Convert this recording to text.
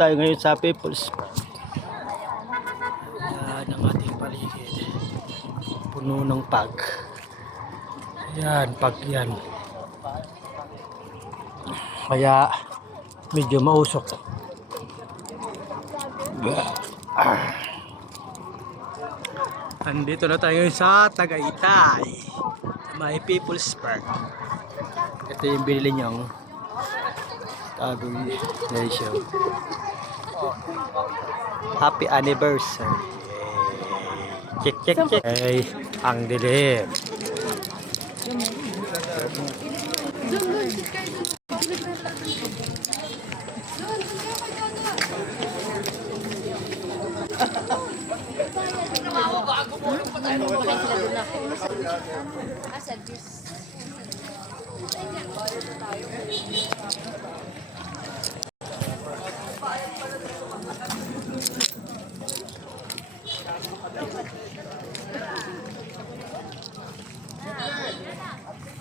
tayo ngayon sa People's Park. Yan ang ating paligid. Puno ng pag. Yan, pag yan. Kaya medyo mausok. Andito na tayo sa Tagaytay. May People's Park. Ito yung binili niyang Tagoy Nation. Happy anniversary. Check, check, check. Ay, ang dilim.